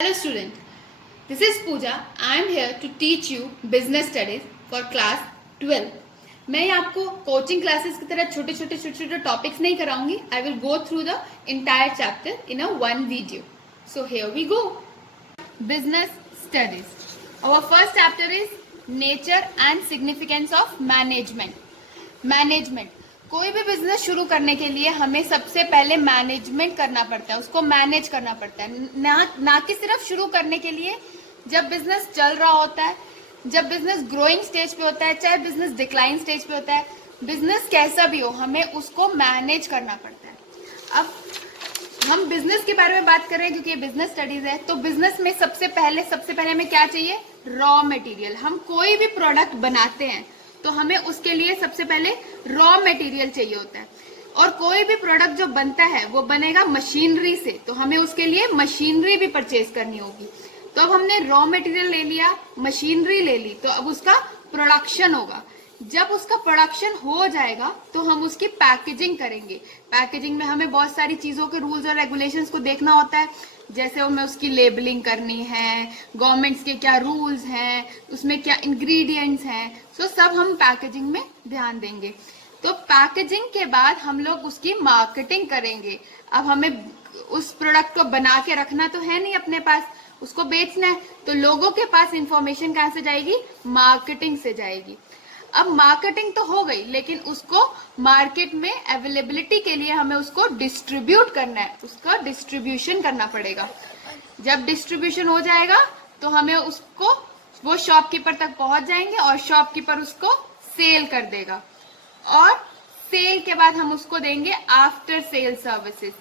Hello student, this is Pooja. I am here to teach you business studies for class 12. मैं आपको coaching classes की तरह छोटे topics नहीं कराऊंगी. I will go through the entire chapter in a one video. So here we go. Business studies. Our first chapter is nature and significance of management. Management. कोई भी business शुरू करने के लिए हमें सबसे पहले मैनेजमेंट करना पड़ता है, उसको मैनेज करना पड़ता है. ना कि सिर्फ शुरू करने के लिए. जब बिजनेस चल रहा होता है, जब बिजनेस ग्रोइंग स्टेज पे होता है, चाहे बिजनेस डिक्लाइन स्टेज पे होता है, बिजनेस कैसा भी हो, हमें उसको मैनेज करना पड़ता है. अब हम बिजनेस के बारे में बात कर रहे हैं क्योंकि ये बिजनेस स्टडीज है. तो बिजनेस में सबसे पहले हमें क्या चाहिए? Raw material. हम कोई भी प्रोडक्ट बनाते हैं तो हमें उसके लिए सबसे पहले रॉ मटेरियल चाहिए होता है. और कोई भी प्रोडक्ट जो बनता है वो बनेगा मशीनरी से, तो हमें उसके लिए मशीनरी भी परचेज करनी होगी. तो अब हमने रॉ मटेरियल ले लिया, मशीनरी ले ली, तो अब उसका प्रोडक्शन होगा. जब उसका प्रोडक्शन हो जाएगा तो हम उसकी पैकेजिंग करेंगे. पैकेजिंग में हमें बहुत सारी चीजों के रूल्स और रेगुलेशंस को देखना होता है. जैसे हमें उसकी लेबलिंग करनी है, गवर्नमेंट्स के क्या रूल्स हैं, उसमें क्या इंग्रेडिएंट्स हैं, तो सब हम पैकेजिंग में ध्यान देंगे. तो पैकेजिंग के बाद हम लोग उसकी मार्केटिंग करेंगे. अब हमें उस प्रोडक्ट को बना के रखना तो है नहीं अपने पास, उसको बेचना है. तो लोगों के पास इंफॉर्मेशन कहाँ से जाएगी? मार्केटिंग से जाएगी. अब मार्केटिंग तो हो गई, लेकिन उसको मार्केट में अवेलेबिलिटी के लिए हमें उसको डिस्ट्रीब्यूट करना है, उसका डिस्ट्रीब्यूशन करना पड़ेगा. जब डिस्ट्रीब्यूशन हो जाएगा तो हमें उसको वो शॉपकीपर तक पहुंच जाएंगे और शॉपकीपर उसको सेल कर देगा. और सेल के बाद हम उसको देंगे आफ्टर सेल सर्विसेज.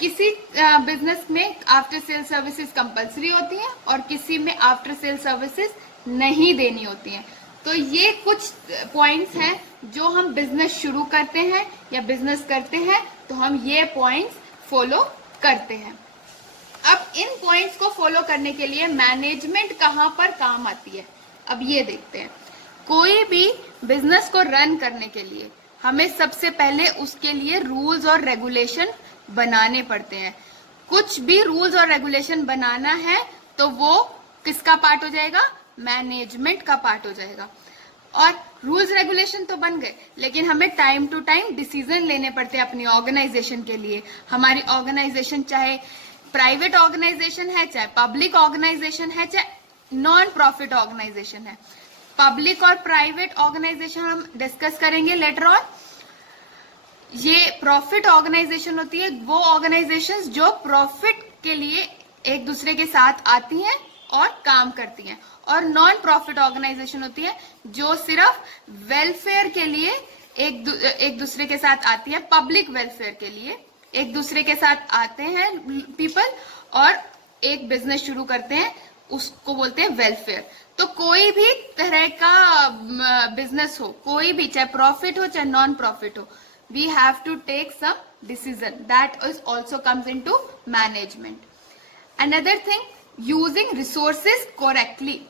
किसी बिजनेस में आफ्टर सेल सर्विसेज कंपलसरी होती हैं और किसी में आफ्टर सेल सर्विसेज नहीं देनी होती हैं. तो ये कुछ पॉइंट्स हैं जो हम बिजनेस शुरू करते हैं या बिजनेस करते हैं तो हम ये पॉइंट्स फॉलो करते हैं. अब इन पॉइंट्स को फॉलो करने के लिए मैनेजमेंट कहाँ पर काम आती है, अब ये देखते हैं. कोई भी बिजनेस को रन करने के लिए हमें सबसे पहले उसके लिए रूल्स और रेगुलेशन बनाने पड़ते हैं. कुछ भी रूल्स और रेगुलेशन बनाना है तो वो किसका पार्ट हो जाएगा? मैनेजमेंट का पार्ट हो जाएगा. और रूल्स रेगुलेशन तो बन गए, लेकिन हमें टाइम टू टाइम डिसीजन लेने पड़ते हैं अपनी ऑर्गेनाइजेशन के लिए. हमारी ऑर्गेनाइजेशन चाहे प्राइवेट ऑर्गेनाइजेशन है, चाहे पब्लिक ऑर्गेनाइजेशन है, चाहे नॉन प्रॉफिट ऑर्गेनाइजेशन है. पब्लिक और प्राइवेट ऑर्गेनाइजेशन हम डिस्कस करेंगे लेटर ऑन. ये प्रॉफिट ऑर्गेनाइजेशन होती है वो ऑर्गेनाइजेशंस जो प्रॉफिट के लिए एक दूसरे के साथ आती हैं और काम करती हैं. और नॉन प्रॉफिट ऑर्गेनाइजेशन होती है जो सिर्फ वेलफेयर के लिए एक दूसरे के साथ आती है, पब्लिक वेलफेयर के लिए एक दूसरे के साथ आते हैं पीपल और एक बिजनेस शुरू करते हैं, उसको बोलते हैं वेलफेयर. तो कोई भी तरह का बिजनेस हो, कोई भी, चाहे प्रॉफिट हो चाहे नॉन प्रॉफिट हो, we have to take some decision. That is also comes into management. Another thing, using resources correctly.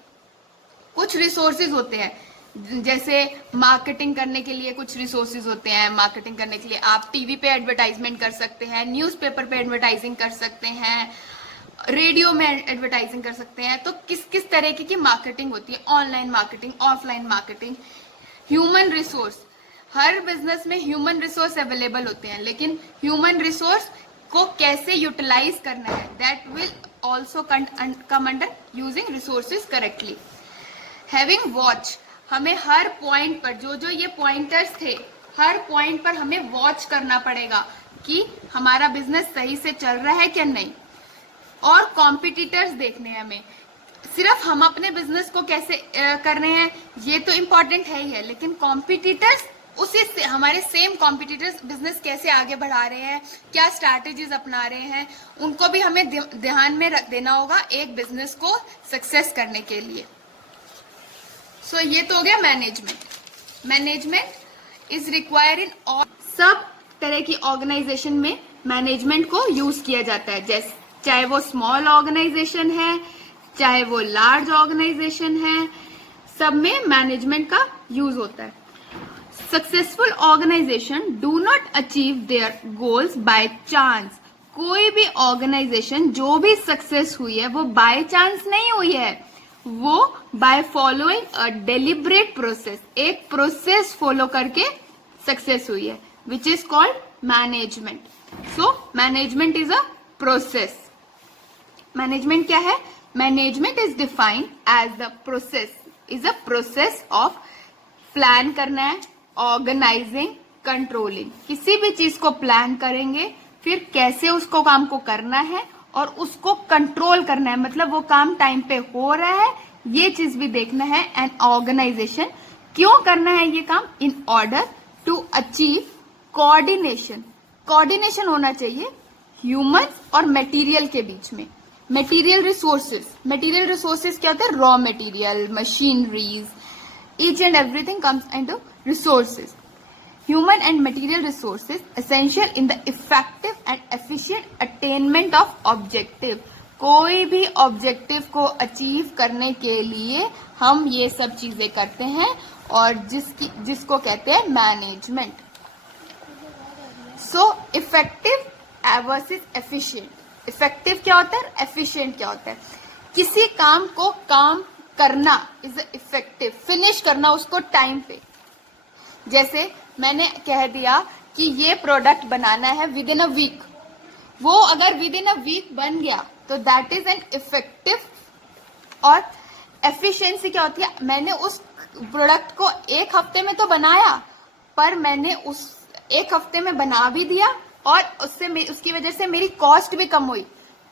कुछ रिसोर्सेज होते हैं, जैसे मार्केटिंग करने के लिए कुछ रिसोर्सेज होते हैं. मार्केटिंग करने के लिए आप टीवी पे एडवर्टाइजमेंट कर सकते हैं, न्यूज़पेपर पे एडवर्टाइजिंग कर सकते हैं, रेडियो में एडवर्टाइजिंग कर सकते हैं. तो किस किस तरीके की मार्केटिंग होती है? Online marketing, offline marketing. Human resource, हर बिजनेस में ह्यूमन रिसोर्स अवेलेबल होते हैं, लेकिन ह्यूमन रिसोर्स को कैसे यूटिलाइज करना है, that will also come under using resources correctly. Having watch, हमें हर पॉइंट पर जो ये पॉइंटर्स थे, हर पॉइंट पर हमें वॉच करना पड़ेगा कि हमारा बिजनेस सही से चल रहा है क्या नहीं. और कॉम्पिटिटर्स देखने हैं हमें. सिर्फ हम अपने बिजनेस को कैसे कर रहे हैं ये तो इम्पोर्टेंट है ही है, लेकिन कॉम्पिटिटर्स, उसी से हमारे सेम कॉम्पिटिटर्स बिजनेस कैसे आगे बढ़ा रहे हैं, क्या स्ट्रैटेजीज अपना रहे हैं, उनको भी हमें ध्यान में रख देना होगा एक बिजनेस को सक्सेस करने के लिए. सो ये तो हो गया management. Management is required in all. सब तरह की ऑर्गेनाइजेशन में मैनेजमेंट को यूज किया जाता है. जैसे चाहे वो स्मॉल ऑर्गेनाइजेशन है, चाहे वो लार्ज ऑर्गेनाइजेशन है, सब में मैनेजमेंट का यूज होता है. Successful organisation do not achieve their goals by chance. कोई भी ऑर्गेनाइजेशन जो भी सक्सेस हुई है वो बाय चांस नहीं हुई है, वो by following a deliberate process, एक प्रोसेस फॉलो करके सक्सेस हुई है, which is called management. So management is a process. Management क्या है? Management is defined as the process, is a process of plan करना है, ऑर्गेनाइजिंग, कंट्रोलिंग. किसी भी चीज को प्लान करेंगे, फिर कैसे उसको काम को करना है और उसको कंट्रोल करना है, मतलब वो काम टाइम पे हो रहा है, ये चीज भी देखना है. एंड ऑर्गेनाइजेशन क्यों करना है ये काम? In order to achieve coordination. Coordination होना चाहिए ह्यूमंस और मटेरियल के बीच में. मटेरियल रिसोर्सेज, मटेरियल रिसोर्सेज क्या होते हैं? Raw material, machineries, each and everything comes into resources. Human and material resources essential in the effective and efficient attainment of objective. कोई भी ऑब्जेक्टिव को अचीव करने के लिए हम ये सब चीजें करते हैं और जिसको कहते हैं management. So effective versus efficient. Effective क्या होता है? एफिशिएंट क्या होता है? किसी काम को काम करना इज इफेक्टिव, फिनिश करना उसको टाइम पे. जैसे मैंने कह दिया कि ये प्रोडक्ट बनाना है विद इन अ वीक, वो अगर विद इन अ वीक बन गया तो दैट इज एन इफेक्टिव. और एफिशिएंसी क्या होती है? मैंने उस प्रोडक्ट को एक हफ्ते में तो बनाया, पर मैंने उस एक हफ्ते में बना भी दिया और उसकी वजह से मेरी कॉस्ट भी कम हुई,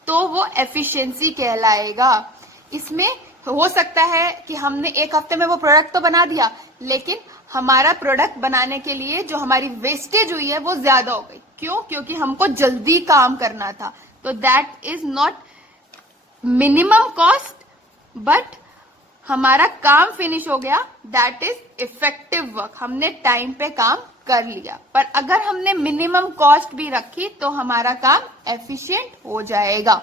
तो वो एफिशिएंसी कहलाएगा. इसमें हो सकता है कि हमने एक हफ्ते में वो प्रोडक्ट तो बना दिया, लेकिन हमारा प्रोडक्ट बनाने के लिए जो हमारी वेस्टेज हुई है वो ज्यादा हो गई. क्यों? क्योंकि हमको जल्दी काम करना था. तो that is not minimum cost, but हमारा काम फिनिश हो गया, दैट इज इफेक्टिव वर्क. हमने टाइम पे काम कर लिया. पर अगर हमने मिनिमम कॉस्ट भी रखी तो हमारा काम एफिशिएंट हो जाएगा.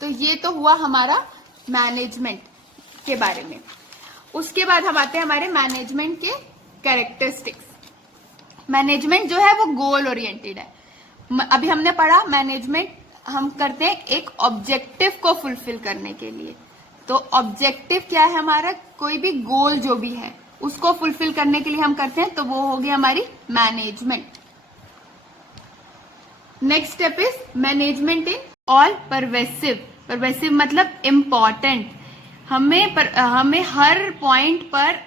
तो ये तो हुआ हमारा मैनेजमेंट के बारे में. उसके बाद हम आते हैं हमारे मैनेजमेंट के कैरेक्टरिस्टिक्स. मैनेजमेंट जो है वो गोल ओरिएंटेड है. अभी हमने पढ़ा मैनेजमेंट हम करते हैं एक ऑब्जेक्टिव को फुलफिल करने के लिए. तो ऑब्जेक्टिव क्या है हमारा? कोई भी गोल जो भी है उसको फुलफिल करने के लिए हम करते हैं, तो वो हो गई हमारी management. Next step is management in all pervasive. Pervasive मतलब इम्पॉर्टेंट. हमें हर पॉइंट पर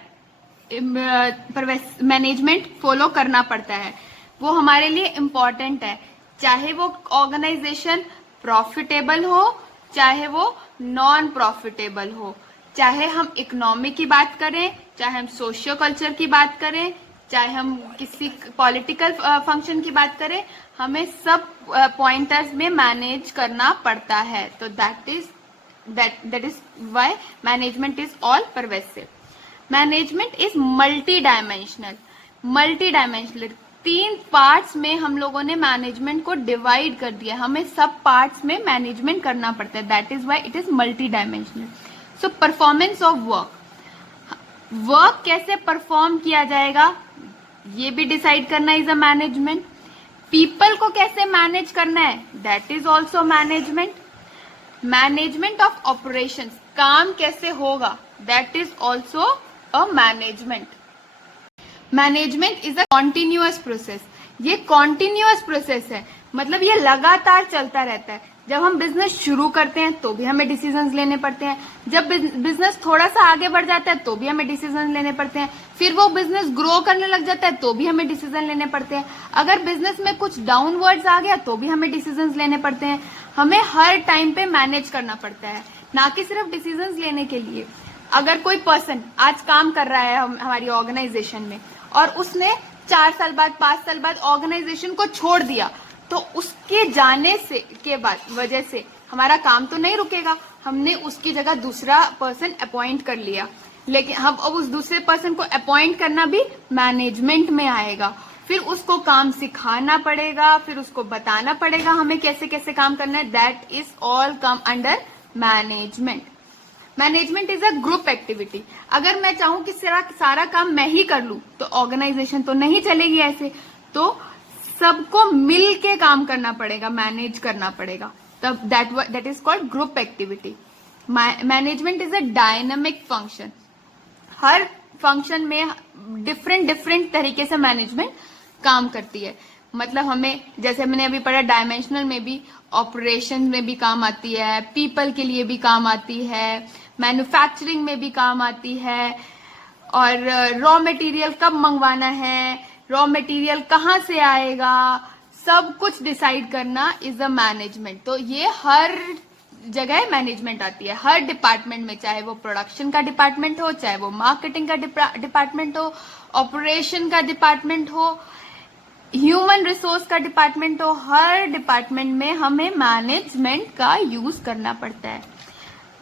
मैनेजमेंट फॉलो करना पड़ता है. वो हमारे लिए इम्पॉर्टेंट है, चाहे वो ऑर्गेनाइजेशन प्रॉफिटेबल हो, चाहे वो नॉन प्रॉफिटेबल हो, चाहे हम इकोनॉमी की बात करें, चाहे हम सोशियो कल्चर की बात करें, चाहे हम किसी पॉलिटिकल फंक्शन की बात करें, हमें सब पॉइंटर्स में मैनेज करना पड़ता है. तो that is why management is all pervasive. Management is multi dimensional. 3 parts में हम लोगों ने मैनेजमेंट को डिवाइड कर दिया. हमें सब पार्ट्स में मैनेजमेंट करना पड़ता है. That is why it is multi dimensional. So performance of work कैसे परफॉर्म किया जाएगा ये भी डिसाइड करना इज अ मैनेजमेंट. पीपल को कैसे मैनेज करना है, that is also management. Management of operations, काम कैसे होगा, that is also a management. Management is a continuous process. ये कॉन्टिन्यूअस प्रोसेस है, मतलब ये लगातार चलता रहता है. जब हम बिजनेस शुरू करते हैं तो भी हमें डिसीजंस लेने पड़ते हैं. जब बिजनेस थोड़ा सा आगे बढ़ जाता है तो भी हमें डिसीजन लेने पड़ते हैं. फिर वो बिजनेस ग्रो करने लग जाता है तो भी हमें डिसीजन लेने पड़ते हैं. अगर बिजनेस में कुछ डाउनवर्ड्स आ गया तो भी हमें डिसीजंस लेने पड़ते हैं. हमें हर टाइम पे मैनेज करना पड़ता है, ना कि सिर्फ डिसीजंस लेने के लिए. अगर कोई पर्सन आज काम कर रहा है हमारी ऑर्गेनाइजेशन में और उसने 4 साल बाद 5 साल बाद ऑर्गेनाइजेशन को छोड़ दिया, तो उसके जाने से के बाद वजह से हमारा काम तो नहीं रुकेगा. हमने उसकी जगह दूसरा पर्सन अपॉइंट कर लिया, लेकिन हम अब उस दूसरे पर्सन को अपॉइंट करना भी मैनेजमेंट में आएगा. फिर उसको काम सिखाना पड़ेगा, फिर उसको बताना पड़ेगा हमें कैसे कैसे काम करना है. That is all come under management. Management is a group activity. अगर मैं चाहूं कि सारा काम मैं ही कर लूं तो ऑर्गेनाइजेशन तो नहीं चलेगी ऐसे. तो सबको मिल के काम करना पड़ेगा, मैनेज करना पड़ेगा, तब that is called group activity. Management is a dynamic function. Her function में डिफरेंट तरीके से मैनेजमेंट काम करती है। मतलब हमें, जैसे मैंने अभी पढ़ा, डायमेंशनल में भी, ऑपरेशन में भी काम आती है, पीपल के लिए भी काम आती है, मैन्युफैक्चरिंग में भी काम आती है, और रॉ मटेरियल कब मंगवाना है, रॉ मटेरियल कहाँ से आएगा, सब कुछ डिसाइड करना इज अ मैनेजमेंट। तो ये हर जगह मैनेजमेंट आती है, हर डिपार्टमेंट में, चाहे वो प्रोडक्शन का डिपार्टमेंट हो, चाहे वो मार्केटिंग का डिपार्टमेंट हो, ऑपरेशन का डिपार्टमेंट हो, ह्यूमन रिसोर्स का डिपार्टमेंट हो, हर डिपार्टमेंट में हमें मैनेजमेंट का यूज करना पड़ता है।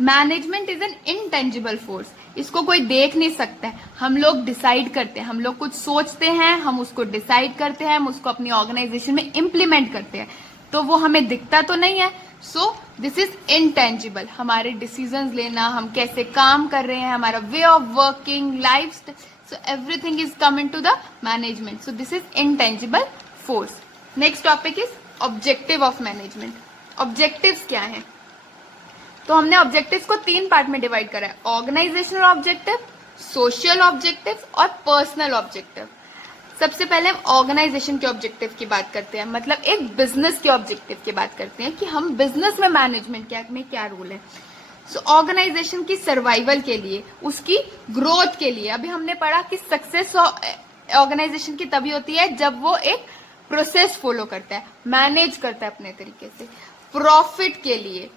Management is an intangible force, इसको कोई देख नहीं सकता है, हम लोग डिसाइड करते हैं, हम लोग कुछ सोचते हैं, हम उसको डिसाइड करते हैं, हम उसको अपनी ऑर्गेनाइजेशन में इम्प्लीमेंट करते हैं, तो वो हमें दिखता तो नहीं है। सो दिस इज इनटेंजिबल। हमारे डिसीजंस लेना, हम कैसे काम कर रहे हैं, हमारा way of working, life, so everything is come into the management. So this is intangible force. Next topic is objective of management. Objectives क्या हैं? तो हमने ऑब्जेक्टिव्स को 3 पार्ट में डिवाइड करा है, ऑर्गेनाइजेशनल ऑब्जेक्टिव, सोशल ऑब्जेक्टिव और पर्सनल ऑब्जेक्टिव। सबसे पहले हम ऑर्गेनाइजेशन के ऑब्जेक्टिव की बात करते हैं, मतलब एक बिजनेस के ऑब्जेक्टिव की बात करते हैं कि हम बिजनेस में मैनेजमेंट में क्या रोल है। सो ऑर्गेनाइजेशन की सर्वाइवल के लिए, उसकी ग्रोथ के लिए, अभी हमने पढ़ा कि सक्सेस ऑर्गेनाइजेशन की तभी होती है जब वो एक प्रोसेस फॉलो करता है, मैनेज करता है अपने तरीके से। प्रॉफिट के लिए,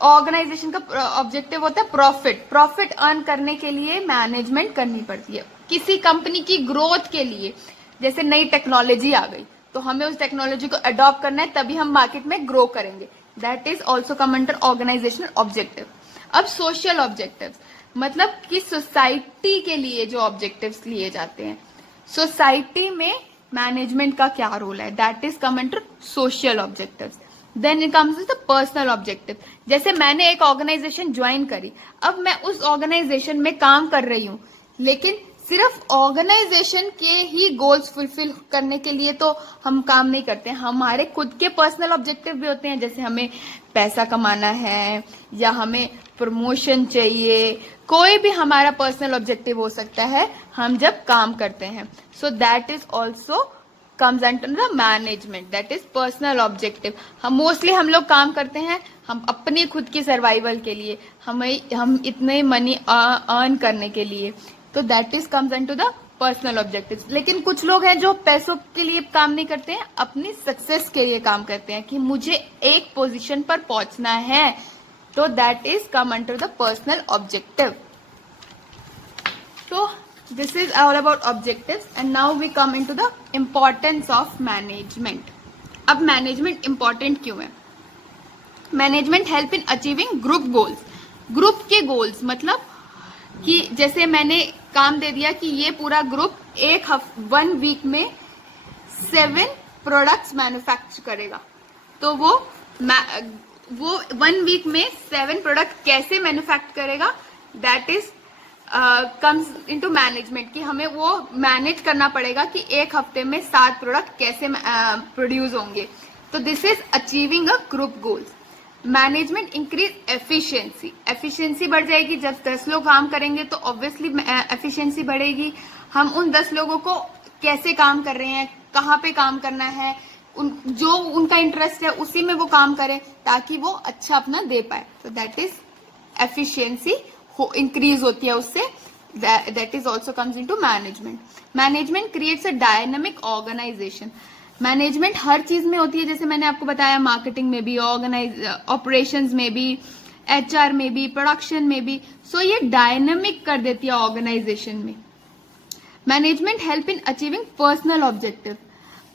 ऑर्गेनाइजेशन का ऑब्जेक्टिव होता है प्रॉफिट। प्रॉफिट अर्न करने के लिए मैनेजमेंट करनी पड़ती है। किसी कंपनी की ग्रोथ के लिए, जैसे नई टेक्नोलॉजी आ गई तो हमें उस टेक्नोलॉजी को अडॉप्ट करना है, तभी हम मार्केट में ग्रो करेंगे। That is also come under organisational objective. अब सोशल ऑब्जेक्टिव्स, मतलब कि सोसाइटी के लिए जो ऑब्जेक्टिव्स लिए जाते हैं, सोसाइटी में मैनेजमेंट का क्या रोल है, that is come under social objectives. Then it comes the personal objective. जैसे मैंने एक ऑर्गेनाइजेशन ज्वाइन करी, अब मैं उस ऑर्गेनाइजेशन में काम कर रही हूँ, लेकिन सिर्फ ऑर्गेनाइजेशन के ही गोल्स फुलफिल करने के लिए तो हम काम नहीं करते हैं, हमारे खुद के पर्सनल ऑब्जेक्टिव भी होते हैं। जैसे हमें पैसा कमाना है या हमें प्रमोशन चाहिए, कोई भी हमारा पर्सनल ऑब्जेक्टिव हो सकता है हम जब काम करते हैं। So that is also comes under the management, that is personal objective. हम लोग काम करते हैं हम अपनी खुद की सर्वाइवल के लिए, हम इतने मनी अर्न करने के लिए, तो that is comes into the personal objectives. लेकिन कुछ लोग हैं जो पैसों के लिए काम नहीं करते हैं, अपनी सक्सेस के लिए काम करते हैं कि मुझे एक पोजीशन पर पहुंचना है, तो that is come under the personal objective. तो this is all about objectives and now we come into the importance of management. अब मैनेजमेंट इंपॉर्टेंट क्यों है? Management help in achieving group goals. Group के goals मतलब कि जैसे मैंने काम दे दिया कि ये पूरा ग्रुप 1 वीक में 7 प्रोडक्ट्स मैन्युफैक्चर करेगा, तो वो 1 वीक में 7 प्रोडक्ट कैसे मैन्युफैक्चर करेगा, that is comes into management, कि हमें वो मैनेज करना पड़ेगा कि एक हफ्ते में 7 प्रोडक्ट कैसे प्रोड्यूस होंगे। तो this is achieving a group goals. Management increase efficiency. Efficiency बढ़ जाएगी, जब 10 लोग काम करेंगे तो ऑब्वियसली एफिशिएंसी बढ़ेगी। हम उन 10 लोगों को कैसे काम कर रहे हैं, कहाँ पे काम करना है, जो उनका इंटरेस्ट है उसी में वो काम करें ताकि वो अच्छा अपना दे पाए। तो दैट इज एफिशिएंसी इंक्रीज होती है उससे, that is also comes into management. Management creates a dynamic organisation. Management हर चीज में होती है, जैसे मैंने आपको बताया, मार्केटिंग में भी, ऑपरेशंस में भी, एचआर में भी, प्रोडक्शन में भी। सो ये डायनामिक कर देती है ऑर्गेनाइजेशन में। Management help in achieving personal objective.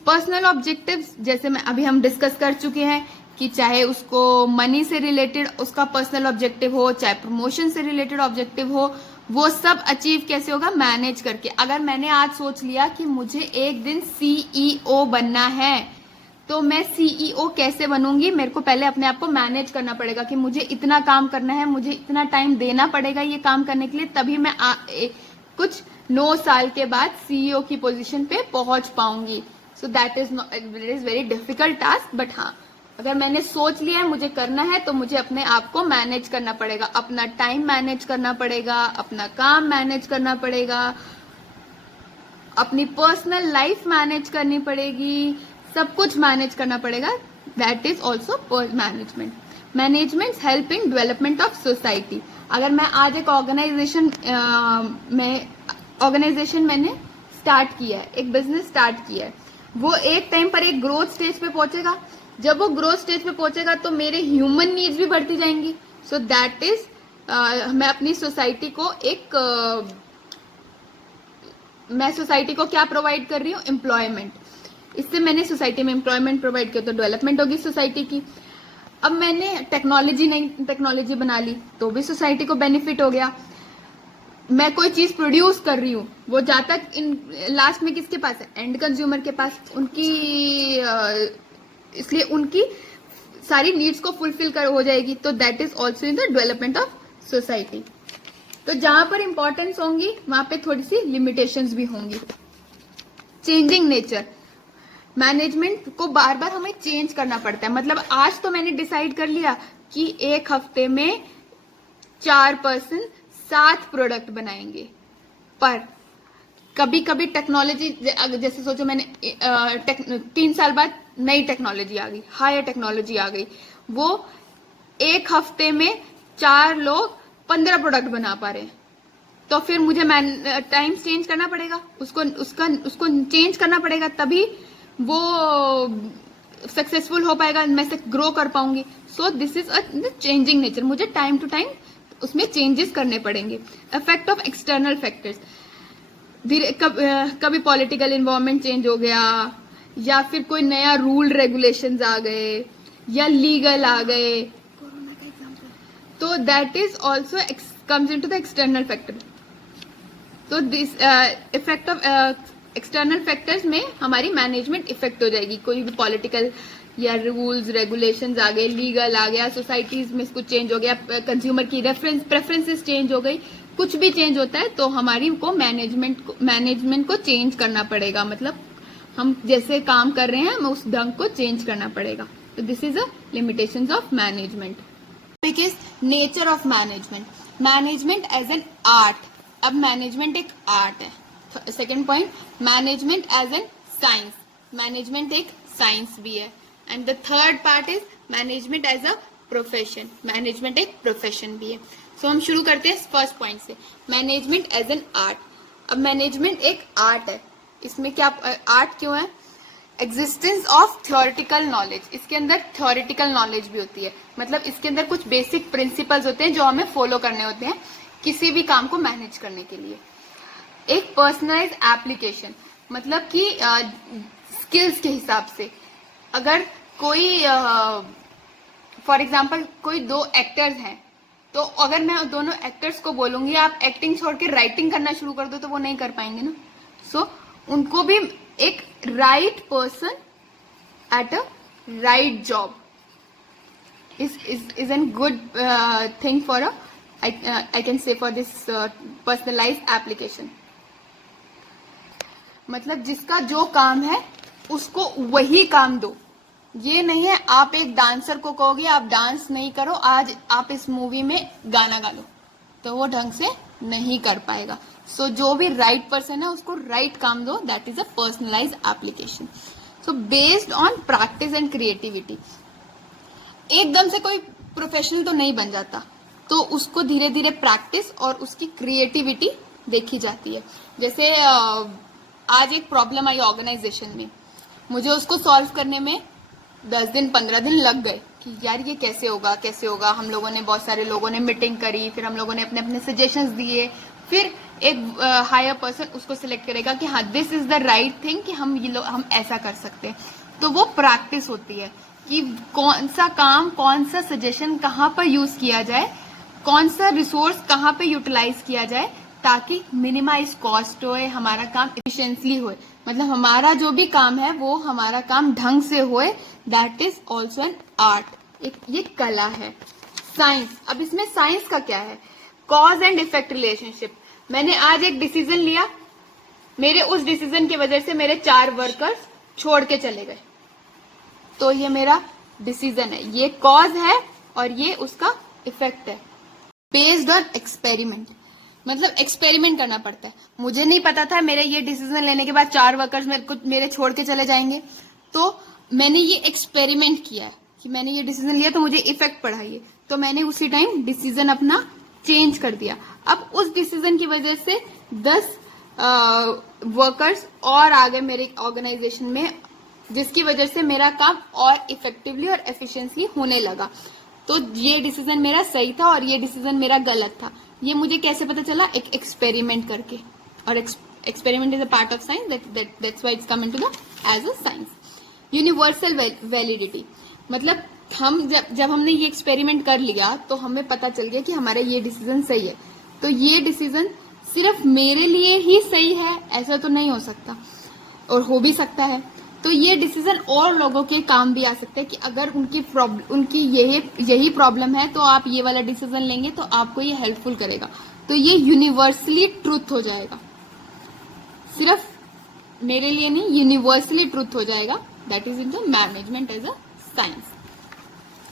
Personal objective जैसे अभी हम डिस्कस कर चुके हैं कि चाहे उसको मनी से रिलेटेड उसका पर्सनल ऑब्जेक्टिव हो, चाहे प्रमोशन से रिलेटेड ऑब्जेक्टिव हो, वो सब अचीव कैसे होगा, मैनेज करके। अगर मैंने आज सोच लिया कि मुझे एक दिन सीईओ बनना है, तो मैं सीईओ कैसे बनूंगी, मेरे को पहले अपने आप को मैनेज करना पड़ेगा कि मुझे इतना काम करना है, मुझे इतना टाइम देना पड़ेगा ये काम करने के लिए, तभी मैं कुछ 9 साल के बाद सीईओ की पोजीशन पे पहुंच पाऊंगी। So that is very difficult task, but हाँ, अगर मैंने सोच लिया है मुझे करना है तो मुझे अपने आप को मैनेज करना पड़ेगा, अपना टाइम मैनेज करना पड़ेगा, अपना काम मैनेज करना पड़ेगा, अपनी पर्सनल लाइफ मैनेज करनी पड़ेगी, सब कुछ मैनेज करना पड़ेगा. That is also management. Management help in development of society. अगर मैं आज एक ऑर्गेनाइजेशन मैंने स्टार्ट किया है, एक बिजनेस स्टार्ट किया है, वो एक टाइम पर एक ग्रोथ स्टेज पे पहुंचेगा. जब वो ग्रोथ स्टेज पे पहुंचेगा तो मेरे ह्यूमन नीड्स भी बढ़ती जाएंगी. सो दैट इज मैं अपनी सोसाइटी को मैं सोसाइटी को क्या प्रोवाइड कर रही हूँ? एम्प्लॉयमेंट. इससे मैंने सोसाइटी में एम्प्लॉयमेंट प्रोवाइड किया तो डेवलपमेंट होगी सोसाइटी की. अब मैंने नई टेक्नोलॉजी बना ली तो भी सोसाइटी को बेनिफिट हो गया. मैं कोई चीज प्रोड्यूस कर रही हूँ, वो जाता लास्ट में किसके पास है? एंड कंज्यूमर के पास. इसलिए उनकी सारी नीड्स को फुलफिल हो जाएगी. तो that is also in the development of society. तो जहां पर इंपॉर्टेंस होंगी वहां पे थोड़ी सी लिमिटेशंस भी होंगी. Changing nature. मैनेजमेंट को बार बार हमें चेंज करना पड़ता है. मतलब आज तो मैंने डिसाइड कर लिया कि एक हफ्ते में 4 पर्सन 7 प्रोडक्ट बनाएंगे, पर कभी कभी टेक्नोलॉजी, जैसे सोचो मैंने 3 साल बाद नई टेक्नोलॉजी आ गई, हायर टेक्नोलॉजी आ गई, वो एक हफ्ते में 4 लोग 15 प्रोडक्ट बना पा रहे हैं. तो फिर मुझे टाइम चेंज करना पड़ेगा, उसको चेंज करना पड़ेगा, तभी वो सक्सेसफुल हो पाएगा, मैं से ग्रो कर पाऊंगी. सो this is a changing nature. मुझे टाइम टू टाइम उसमें चेंजेस करने पड़ेंगे. Effect of external factors. कभी पॉलिटिकल इन्वायरमेंट चेंज हो गया, या फिर कोई नया रूल रेगुलेशंस आ गए, या लीगल आ गए, कोरोना का एग्जांपल. तो that is also comes into the external factor. तो this effect of external factors में हमारी मैनेजमेंट इफेक्ट हो जाएगी. कोई भी पॉलिटिकल या रूल्स रेगुलेशंस आ गए, लीगल आ गया, सोसाइटीज में कुछ चेंज हो गया, कंज्यूमर की प्रेफरेंसेस चेंज हो गई, कुछ भी चेंज होता है तो हमारी को मैनेजमेंट को चेंज करना पड़ेगा. मतलब हम जैसे काम कर रहे हैं हमें उस ढंग को चेंज करना पड़ेगा. तो this is a limitations of management. Topic is nature of management. Management as an art. अब मैनेजमेंट एक आर्ट है. Second point, management as an science. Management एक साइंस भी है. And the third part is management as a profession. Management एक profession भी है. सो हम शुरू करते हैं फर्स्ट पॉइंट से, मैनेजमेंट एज एन आर्ट. अब मैनेजमेंट एक आर्ट है. इसमें क्या आर्ट क्यों है? Existence of theoretical knowledge. इसके अंदर थ्योरेटिकल नॉलेज भी होती है. मतलब इसके अंदर कुछ बेसिक प्रिंसिपल्स होते हैं जो हमें फॉलो करने होते हैं किसी भी काम को मैनेज करने के लिए. एक पर्सनलाइज एप्लीकेशन, मतलब कि स्किल्स के हिसाब से. अगर कोई फॉर एग्जाम्पल कोई 2 एक्टर्स हैं, तो अगर मैं दोनों एक्टर्स को बोलूंगी आप एक्टिंग छोड़ के राइटिंग करना शुरू कर दो, तो वो नहीं कर पाएंगे ना. सो उनको भी एक right person at a right job is a good thing for I can say for this personalized application. मतलब जिसका जो काम है उसको वही काम दो. ये नहीं है आप एक डांसर को कहोगे आप डांस नहीं करो, आज आप इस मूवी में गाना गा लो, तो वो ढंग से नहीं कर पाएगा. सो जो भी राइट पर्सन है उसको राइट काम दो. That is a personalised application. So based on practice and creativity. एकदम से कोई प्रोफेशनल तो नहीं बन जाता, तो उसको धीरे धीरे प्रैक्टिस और उसकी क्रिएटिविटी देखी जाती है. जैसे आज एक प्रॉब्लम आई ऑर्गेनाइजेशन में, मुझे उसको सॉल्व करने में 10 दिन 15 दिन लग गए कि यार ये कैसे होगा. हम लोगों ने, बहुत सारे लोगों ने मीटिंग करी, फिर हम लोगों ने अपने अपने सजेशंस दिए, फिर एक हायर पर्सन उसको सिलेक्ट करेगा कि हाँ this is the right thing कि हम ऐसा कर सकते हैं. तो वो प्रैक्टिस होती है कि कौन सा काम, कौन सा सजेशन कहाँ पर यूज किया जाए, कौन सा रिसोर्स कहाँ पे यूटिलाइज किया जाए, ताकि मिनिमाइज कॉस्ट होए, हमारा काम एफिशिएंटली होए. मतलब हमारा जो भी काम है वो हमारा काम ढंग से होए. That is also an art. ये कला है. साइंस. अब इसमें साइंस का क्या है? Cause and effect relationship. मैंने आज एक डिसीजन लिया, मेरे उस डिसीजन की वजह से मेरे 4 वर्कर्स छोड़ के चले गए, तो ये मेरा डिसीजन है, ये कॉज है और ये उसका इफेक्ट है। बेस्ड ऑन एक्सपेरिमेंट, मतलब एक्सपेरिमेंट करना पड़ता है। मुझे नहीं पता था मेरे ये डिसीजन लेने के बाद 4 वर्कर्स मेरे छोड़ के चले जाएंगे, तो मैंने ये एक्सपेरिमेंट किया है कि मैंने ये डिसीजन लिया तो मुझे इफेक्ट पड़ा ये, तो मैंने उसी टाइम डिसीजन अपना चेंज कर दिया। अब उस डिसीजन की वजह से 10 वर्कर्स और आ गए मेरे ऑर्गेनाइजेशन में, जिसकी वजह से मेरा काम और इफेक्टिवली और एफिशिएंटली होने लगा। तो ये डिसीजन मेरा सही था और ये डिसीजन मेरा गलत था। ये मुझे कैसे पता चला? एक एक्सपेरिमेंट करके, और experiment is a part of science, that's why it's come into the as a science. Universal validity, मतलब हम जब हमने ये एक्सपेरिमेंट कर लिया तो हमें पता चल गया कि हमारा ये डिसीजन सही है। तो ये डिसीजन सिर्फ मेरे लिए ही सही है ऐसा तो नहीं हो सकता, और हो भी सकता है। तो ये डिसीजन और लोगों के काम भी आ सकता है कि अगर उनकी यही प्रॉब्लम है तो आप ये वाला डिसीजन लेंगे तो आपको ये हेल्पफुल करेगा। तो ये यूनिवर्सली ट्रूथ हो जाएगा, सिर्फ मेरे लिए नहीं, यूनिवर्सली ट्रूथ हो जाएगा। That is in the management as a science.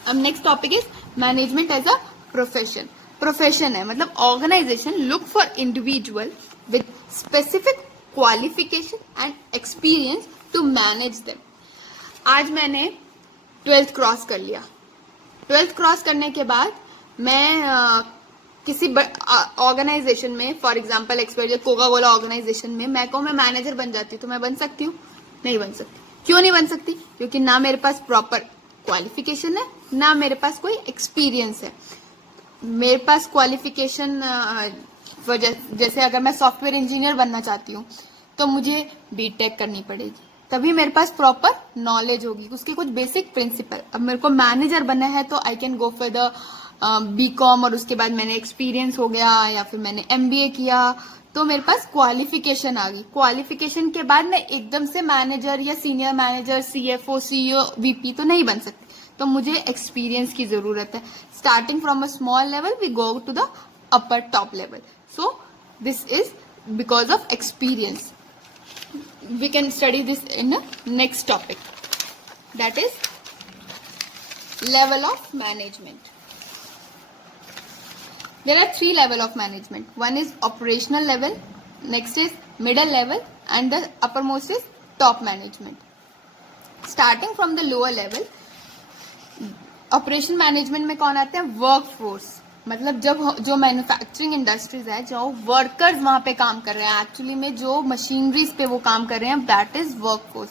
अब next topic is management as a profession. Profession है मतलब organisation look for individual with specific qualification and experience to manage them. आज मैंने 12th क्रॉस कर लिया। 12th cross करने के बाद मैं किसी ऑर्गेनाइजेशन में, for example experience Coca Cola organisation में मैं मैनेजर बन जाती हूँ, तो मैं बन सकती हूँ? नहीं बन सकती। क्यों नहीं बन सकती? क्योंकि ना मेरे पास प्रॉपर क्वालिफिकेशन है, ना मेरे पास कोई एक्सपीरियंस है। मेरे पास क्वालिफिकेशन जैसे अगर मैं सॉफ्टवेयर इंजीनियर बनना चाहती हूँ तो मुझे बीटेक करनी पड़ेगी, तभी मेरे पास प्रॉपर नॉलेज होगी, उसके कुछ बेसिक प्रिंसिपल। अब मेरे को मैनेजर बनना है तो I can go for the BCom, और उसके बाद मैंने एक्सपीरियंस हो गया, या फिर मैंने एमबीए किया, तो मेरे पास क्वालिफिकेशन आ गई। क्वालिफिकेशन के बाद मैं एकदम से मैनेजर या senior manager, CFO, CEO, VP तो नहीं बन सकती, तो मुझे एक्सपीरियंस की जरूरत है। Starting from a small level we go to the upper top level, so this is because of experience. We can study this in a next topic, that is level of management. There are 3 level of management. One is operational level, next is middle level, and the uppermost is top management. Starting from the lower level, operation management में कौन आते हैं? Workforce, मतलब जब जो manufacturing industries है, जो workers वहां पे काम कर रहे हैं, एक्चुअली में जो मशीनरीज पे वो काम कर रहे हैं, दैट इज वर्कफोर्स।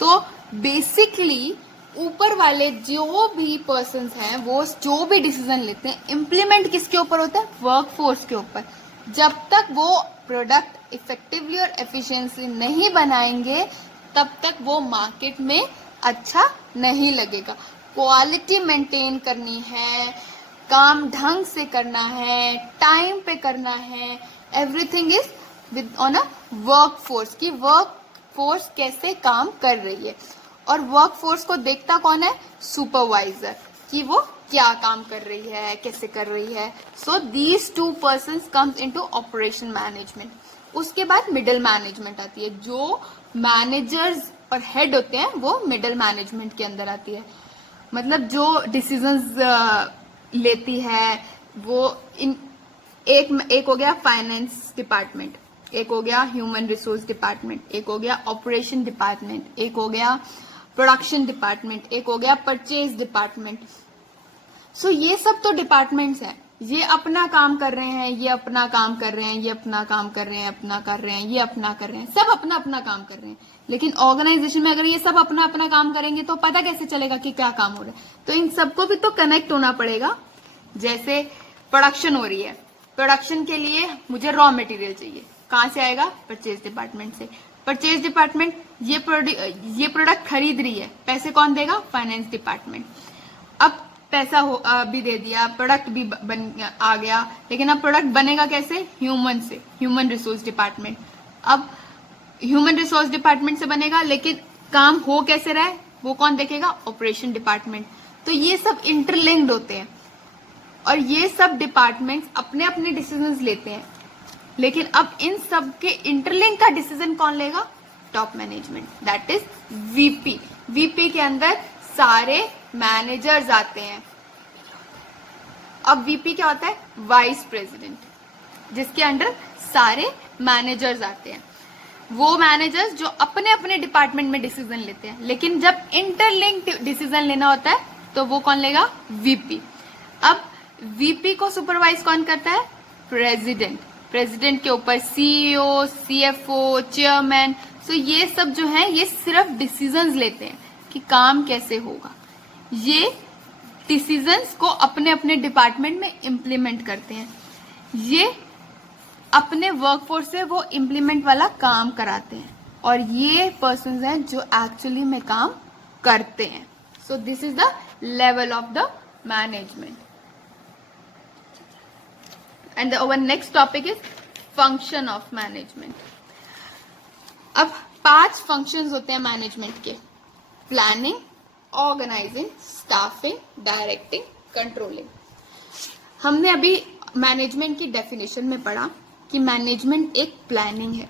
तो बेसिकली ऊपर वाले जो भी पर्सन्स हैं, वो जो भी डिसीजन लेते हैं, इम्प्लीमेंट किसके ऊपर होता है? वर्कफोर्स के ऊपर। जब तक वो प्रोडक्ट इफेक्टिवली और एफिशिएंटली नहीं बनाएंगे तब तक वो मार्केट में अच्छा नहीं लगेगा। क्वालिटी मेंटेन करनी है, काम ढंग से करना है, टाइम पे करना है, everything is with on a work force, की वर्क फोर्स कैसे काम कर रही है। और वर्क फोर्स को देखता कौन है? सुपरवाइजर, कि वो क्या काम कर रही है, कैसे कर रही है। So these 2 persons comes into operation management. उसके बाद मिडिल मैनेजमेंट आती है, जो मैनेजर्स और हेड होते हैं वो मिडिल मैनेजमेंट के अंदर आती है। मतलब जो डिसीजंस लेती है वो एक हो गया फाइनेंस डिपार्टमेंट, एक हो गया ह्यूमन रिसोर्स डिपार्टमेंट, एक हो गया ऑपरेशन डिपार्टमेंट, एक हो गया प्रोडक्शन डिपार्टमेंट, एक हो गया परचेज डिपार्टमेंट। सो ये सब तो डिपार्टमेंट्स हैं, ये अपना काम कर रहे हैं, ये अपना काम कर रहे हैं, ये अपना काम कर रहे हैं, अपना कर रहे हैं, ये अपना कर रहे हैं, सब अपना अपना काम कर रहे हैं। लेकिन ऑर्गेनाइजेशन में अगर ये सब अपना अपना काम करेंगे तो पता कैसे चलेगा कि क्या काम हो रहा है? तो इन सबको भी तो कनेक्ट होना पड़ेगा। जैसे प्रोडक्शन हो रही है, प्रोडक्शन के लिए मुझे रॉ मटेरियल चाहिए, कहाँ से आएगा? परचेज डिपार्टमेंट से। परचेज डिपार्टमेंट ये प्रोडक्ट खरीद रही है, पैसे कौन देगा? Finance department. अब पैसा भी दे दिया, प्रोडक्ट भी आ गया, लेकिन अब प्रोडक्ट बनेगा कैसे? ह्यूमन से, ह्यूमन रिसोर्स डिपार्टमेंट। अब ह्यूमन रिसोर्स डिपार्टमेंट से बनेगा, लेकिन काम हो कैसे रहा है वो कौन देखेगा? Operation department. तो ये सब इंटरलिंक्ड होते हैं और ये सब डिपार्टमेंट्स अपने अपने डिसीजंस लेते हैं, लेकिन अब इन सब के इंटरलिंक का डिसीजन कौन लेगा? Top management, that is VP. VP के अंदर सारे मैनेजर्स आते हैं। अब वीपी क्या होता है? वाइस प्रेसिडेंट, जिसके अंडर सारे मैनेजर्स आते हैं। वो मैनेजर्स जो अपने अपने डिपार्टमेंट में डिसीजन लेते हैं, लेकिन जब इंटरलिंक्ड डिसीजन लेना होता है तो वो कौन लेगा? वीपी। अब वीपी को सुपरवाइज कौन करता है? प्रेसिडेंट। प्रेसिडेंट के ऊपर सीईओ, सीएफओ, चेयरमैन। सो ये सब जो है ये सिर्फ डिसीजंस लेते हैं कि काम कैसे होगा। ये डिसीजंस को अपने अपने डिपार्टमेंट में इम्प्लीमेंट करते हैं। ये अपने वर्कफोर्स से वो इम्प्लीमेंट वाला काम कराते हैं, और ये पर्सन्स हैं जो एक्चुअली में काम करते हैं। So this is the level of the management. And our next topic is function of management. अब 5 फंक्शंस होते हैं मैनेजमेंट के: planning, organising, staffing, directing, controlling. हमने अभी मैनेजमेंट की डेफिनेशन में पढ़ा कि मैनेजमेंट एक प्लानिंग है।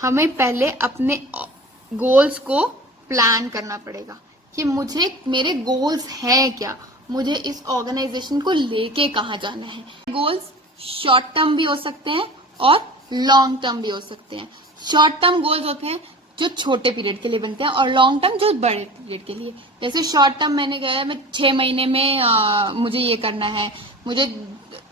हमें पहले अपने गोल्स को प्लान करना पड़ेगा कि मुझे मेरे गोल्स हैं क्या, मुझे इस ऑर्गेनाइजेशन को लेके कहाँ जाना है। गोल्स शॉर्ट टर्म भी हो सकते हैं और लॉन्ग टर्म भी हो सकते हैं। शॉर्ट टर्म गोल्स होते हैं जो छोटे पीरियड के लिए बनते हैं, और लॉन्ग टर्म जो बड़े पीरियड के लिए। जैसे शॉर्ट टर्म मैंने कहा मैं 6 महीने में मुझे ये करना है, मुझे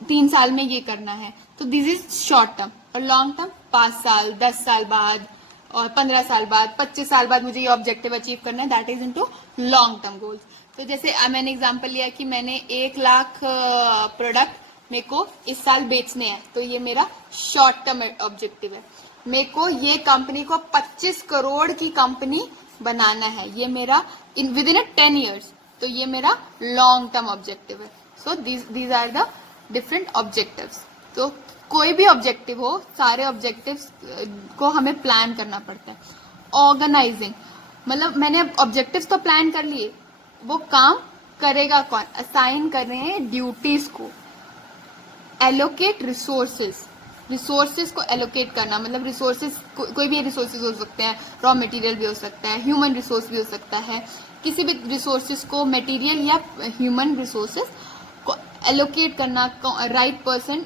3 साल में ये करना है, तो दिस इज शॉर्ट टर्म। और लॉन्ग टर्म 5 साल, 10 साल बाद और 15 साल बाद, 25 साल बाद मुझे ये ऑब्जेक्टिव अचीव करना है, that is into long term goals. तो जैसे मैंने एग्जांपल लिया कि मैंने 1 लाख प्रोडक्ट मेरे को इस साल बेचने हैं, तो ये मेरा शॉर्ट टर्म ऑब्जेक्टिव है। मेरे को ये कंपनी को 25 करोड़ की कंपनी बनाना है, ये मेरा विद इन 10 ईयर्स, तो ये मेरा लॉन्ग टर्म ऑब्जेक्टिव है। So these are the different objectives. तो कोई भी ऑब्जेक्टिव हो, सारे ऑब्जेक्टिव्स को हमें प्लान करना पड़ता है। ऑर्गेनाइजिंग मतलब मैंने अब ऑब्जेक्टिव्स तो प्लान कर लिए, वो काम करेगा कौन? असाइन कर रहे हैं ड्यूटीज को। एलोकेट रिसोर्सेज, रिसोर्सेज को एलोकेट करना मतलब रिसोर्सेज कोई भी रिसोर्सेज हो सकते हैं, रॉ मटेरियल भी हो सकता है, ह्यूमन रिसोर्स भी हो सकता है। किसी भी रिसोर्सेज को, मटेरियल या ह्यूमन रिसोर्सेज को एलोकेट करना, राइट पर्सन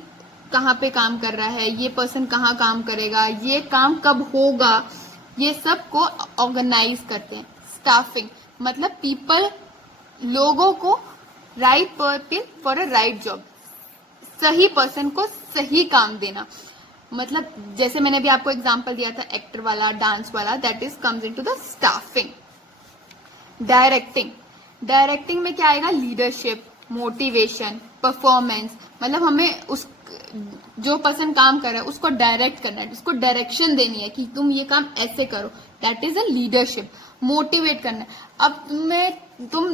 कहाँ पे काम कर रहा है, ये पर्सन कहाँ काम करेगा, ये काम कब होगा, ये सब को ऑर्गेनाइज करते हैं। स्टाफिंग मतलब पीपल, लोगों को right person for a right job, सही पर्सन को सही काम देना। मतलब जैसे मैंने भी आपको एग्जांपल दिया था एक्टर वाला, डांस वाला, that is comes into the staffing. Directing, directing में क्या आएगा? Leadership, motivation, performance. मतलब हमें उस जो पर्सन काम कर रहा है उसको डायरेक्ट करना है, उसको डायरेक्शन देनी है कि तुम ये काम ऐसे करो, that is a leadership. Motivate करना है। अब तुम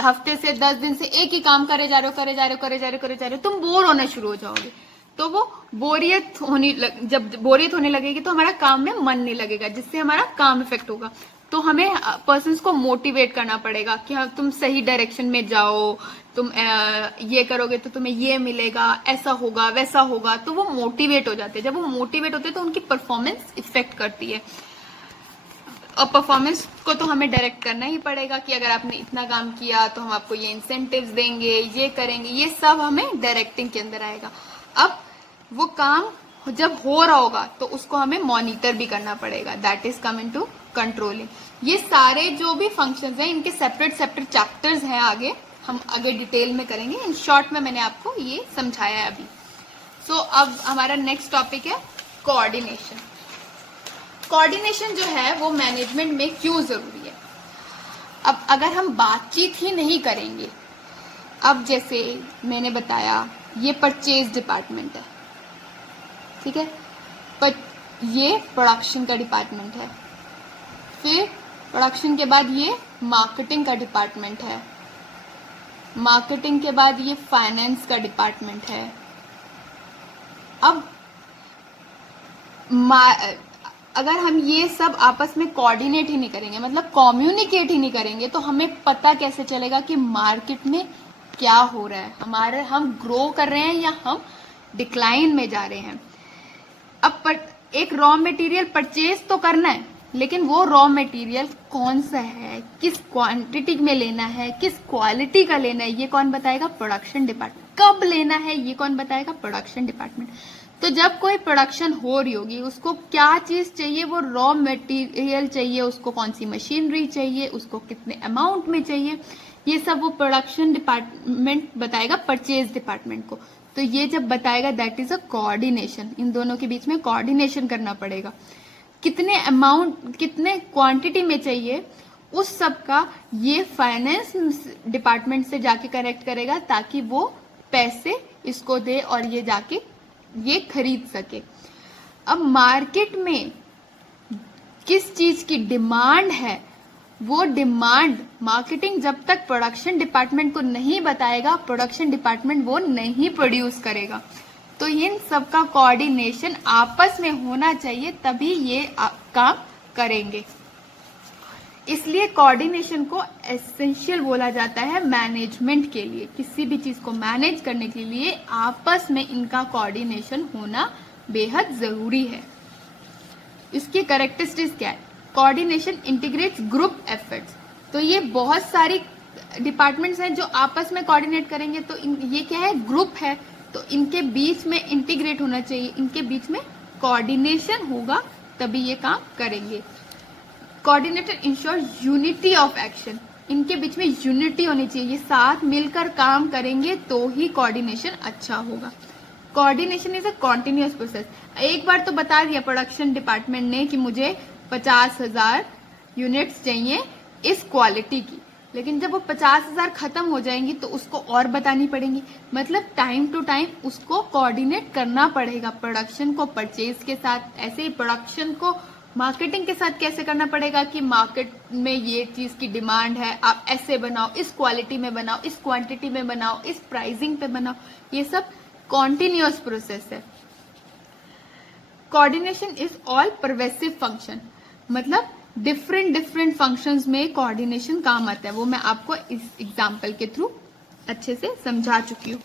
हफ्ते से 10 दिन से एक ही काम करे जा रहे हो, तुम बोर होना शुरू हो जाओगे। तो वो जब बोरियत होने लगेगी तो हमारा काम में मन नहीं लगेगा, जिससे हमारा काम इफेक्ट होगा। तो हमें पर्सन्स को मोटिवेट करना पड़ेगा कि हाँ तुम सही डायरेक्शन में जाओ, तुम ये करोगे तो तुम्हें ये मिलेगा, ऐसा होगा वैसा होगा। तो वो मोटिवेट हो जाते हैं। जब वो मोटिवेट होते हैं तो उनकी परफॉर्मेंस इफेक्ट करती है। और परफॉर्मेंस को तो हमें डायरेक्ट करना ही पड़ेगा कि अगर आपने इतना काम किया तो हम आपको ये इंसेंटिव्स देंगे, ये करेंगे, ये सब हमें डायरेक्टिंग के अंदर आएगा। अब वो काम जब हो रहा होगा तो उसको हमें मॉनिटर भी करना पड़ेगा, that is coming to controlling. ये सारे जो भी फंक्शंस हैं इनके सेपरेट सेपरेट चैप्टर्स हैं, आगे हम आगे डिटेल में करेंगे। इन शॉर्ट में मैंने आपको ये समझाया है अभी। सो अब हमारा नेक्स्ट टॉपिक है कोऑर्डिनेशन। कोऑर्डिनेशन जो है वो मैनेजमेंट में क्यों जरूरी है? अब अगर हम बातचीत ही नहीं करेंगे, अब जैसे मैंने बताया ये परचेज डिपार्टमेंट है, ठीक है, पर ये प्रोडक्शन का डिपार्टमेंट है, फिर प्रोडक्शन के बाद ये मार्केटिंग का डिपार्टमेंट है, मार्केटिंग के बाद ये फाइनेंस का डिपार्टमेंट है। अब अगर हम ये सब आपस में कोऑर्डिनेट ही नहीं करेंगे, मतलब कम्युनिकेट ही नहीं करेंगे, तो हमें पता कैसे चलेगा कि मार्केट में क्या हो रहा है, हम ग्रो कर रहे हैं या हम डिक्लाइन में जा रहे हैं। अब एक रॉ मटेरियल परचेज तो करना है, लेकिन वो रॉ मटेरियल कौन सा है, किस क्वांटिटी में लेना है, किस क्वालिटी का लेना है, ये कौन बताएगा? Production department. कब लेना है ये कौन बताएगा? Production department. तो जब कोई प्रोडक्शन हो रही होगी, उसको क्या चीज चाहिए? वो रॉ मटेरियल चाहिए, उसको कौन सी मशीनरी चाहिए, उसको कितने अमाउंट में चाहिए, ये सब वो प्रोडक्शन डिपार्टमेंट बताएगा परचेज डिपार्टमेंट को। तो ये जब बताएगा दैट इज अ कोऑर्डिनेशन। इन दोनों के बीच में कोऑर्डिनेशन करना पड़ेगा। कितने अमाउंट, कितने क्वांटिटी में चाहिए, उस सब का ये फाइनेंस डिपार्टमेंट से जाके करेक्ट करेगा, ताकि वो पैसे इसको दे और ये जाके ये खरीद सके। अब मार्केट में किस चीज की डिमांड है, वो डिमांड मार्केटिंग जब तक प्रोडक्शन डिपार्टमेंट को नहीं बताएगा, प्रोडक्शन डिपार्टमेंट वो नहीं प्रोड्यूस करेगा। तो इन सब का कोऑर्डिनेशन आपस में होना चाहिए, तभी ये काम करेंगे। इसलिए कोऑर्डिनेशन को एसेंशियल बोला जाता है मैनेजमेंट के लिए। किसी भी चीज को मैनेज करने के लिए आपस में इनका कोऑर्डिनेशन होना बेहद जरूरी है। इसकी कैरेक्टरिस्टिक्स क्या है? Coordination integrates group efforts. तो ये बहुत सारी डिपार्टमेंट्स हैं जो आपस में कोऑर्डिनेट करेंगे। तो ये क्या है? ग्रुप है। तो इनके बीच में इंटीग्रेट होना चाहिए, इनके बीच में कोऑर्डिनेशन होगा, तभी ये काम करेंगे। Coordinator ensure unity of action. इनके बीच में यूनिटी होनी चाहिए, ये साथ मिलकर काम करेंगे तो ही कोऑर्डिनेशन अच्छा होगा। Coordination is a continuous process. एक बार तो बता दिया प्रोडक्शन डिपार्टमेंट ने कि मुझे 50,000 यूनिट्स चाहिए इस क्वालिटी की, लेकिन जब वो 50,000 खत्म हो जाएंगी तो उसको और बतानी पड़ेंगी। मतलब टाइम टू टाइम उसको कोऑर्डिनेट करना पड़ेगा, प्रोडक्शन को परचेज के साथ, ऐसे ही प्रोडक्शन को मार्केटिंग के साथ कैसे करना पड़ेगा कि मार्केट में ये चीज की डिमांड है, आप ऐसे बनाओ, इस क्वालिटी में बनाओ, इस क्वांटिटी में बनाओ, इस प्राइसिंग पे बनाओ। ये सब कॉन्टिन्यूअस प्रोसेस है। Coordination is all pervasive function. मतलब डिफरेंट फंक्शंस में कोऑर्डिनेशन काम आता है, वो मैं आपको इस एग्जांपल के थ्रू अच्छे से समझा चुकी हूँ।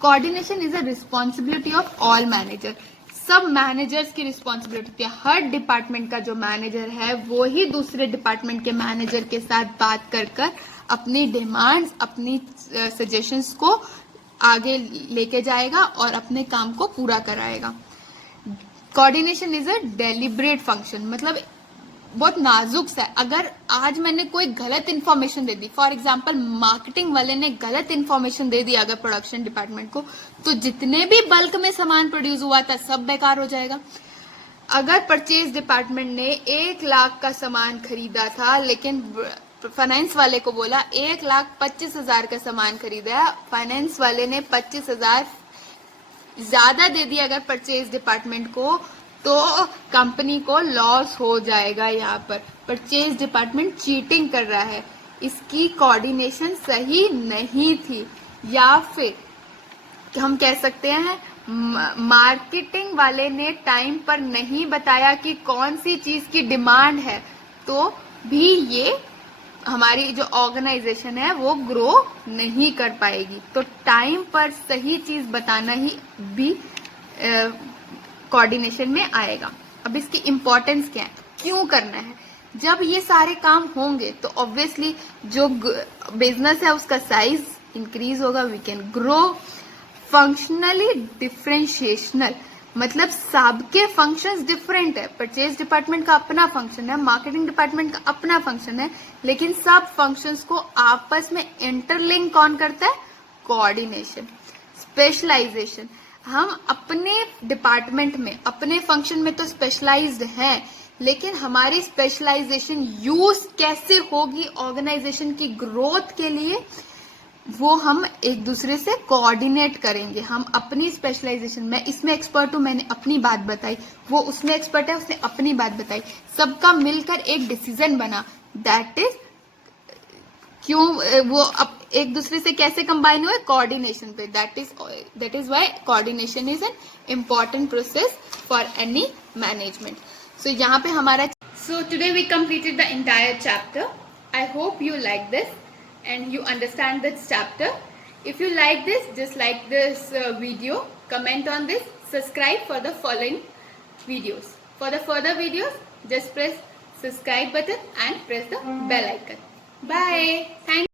Coordination is a responsibility of all manager. सब मैनेजर्स की रिस्पॉन्सिबिलिटी होती है। हर डिपार्टमेंट का जो मैनेजर है वो ही दूसरे डिपार्टमेंट के मैनेजर के साथ बात कर अपनी डिमांड्स, अपनी सजेशंस को आगे लेके जाएगा और अपने काम को पूरा कराएगा। Coordination is a deliberate function. मतलब बहुत नाजुक सा है। अगर आज मैंने कोई गलत information they the, for example marketing वाले ने गलत इन्फॉर्मेशन दे दी अगर प्रोडक्शन डिपार्टमेंट को, तो जितने भी बल्क में सामान प्रोड्यूस हुआ था सब बेकार हो जाएगा। अगर परचेज डिपार्टमेंट ने 1 लाख का सामान खरीदा था, लेकिन फाइनेंस वाले को बोला 1,25,000 का सामान खरीदा है, फाइनेंस वाले ने 25,000 ज्यादा दे दिया अगर परचेज डिपार्टमेंट को, तो कंपनी को लॉस हो जाएगा। यहाँ पर परचेज डिपार्टमेंट चीटिंग कर रहा है, इसकी कोऑर्डिनेशन सही नहीं थी। या फिर हम कह सकते हैं मार्केटिंग वाले ने टाइम पर नहीं बताया कि कौन सी चीज की डिमांड है, तो भी ये हमारी जो ऑर्गेनाइजेशन है वो ग्रो नहीं कर पाएगी। तो टाइम पर सही चीज बताना ही भी कोऑर्डिनेशन में आएगा। अब इसकी इम्पोर्टेंस क्या है, क्यों करना है? जब ये सारे काम होंगे तो ऑब्वियसली जो बिजनेस है उसका साइज इंक्रीज होगा, वी कैन ग्रो। फंक्शनली डिफरेंशिएशनल, मतलब सबके फंक्शंस डिफरेंट है। परचेज डिपार्टमेंट का अपना फंक्शन है, मार्केटिंग डिपार्टमेंट का अपना फंक्शन है, लेकिन सब फंक्शंस को आपस में इंटरलिंक कौन करता है? कोऑर्डिनेशन। स्पेशलाइजेशन, हम अपने डिपार्टमेंट में, अपने फंक्शन में तो स्पेशलाइज्ड हैं, लेकिन हमारी स्पेशलाइजेशन यूज कैसे होगी ऑर्गेनाइजेशन की ग्रोथ के लिए, वो हम एक दूसरे से कोऑर्डिनेट करेंगे। हम अपनी स्पेशलाइजेशन, मैं इसमें एक्सपर्ट हूँ, मैंने अपनी बात बताई, वो उसमें एक्सपर्ट है, उसने अपनी बात बताई, सबका मिलकर एक डिसीजन बना। दैट इज क्यों वो अब एक दूसरे से कैसे कंबाइन हुए? कोऑर्डिनेशन पे। That is why coordination is an important process for any management. So यहाँ पे हमारा today we completed the entire chapter. I hope you like this and you understand this chapter. If you like this, just like this video, comment on this, subscribe for the following videos. For the further videos, just press subscribe button and press the bell icon. Bye. Thank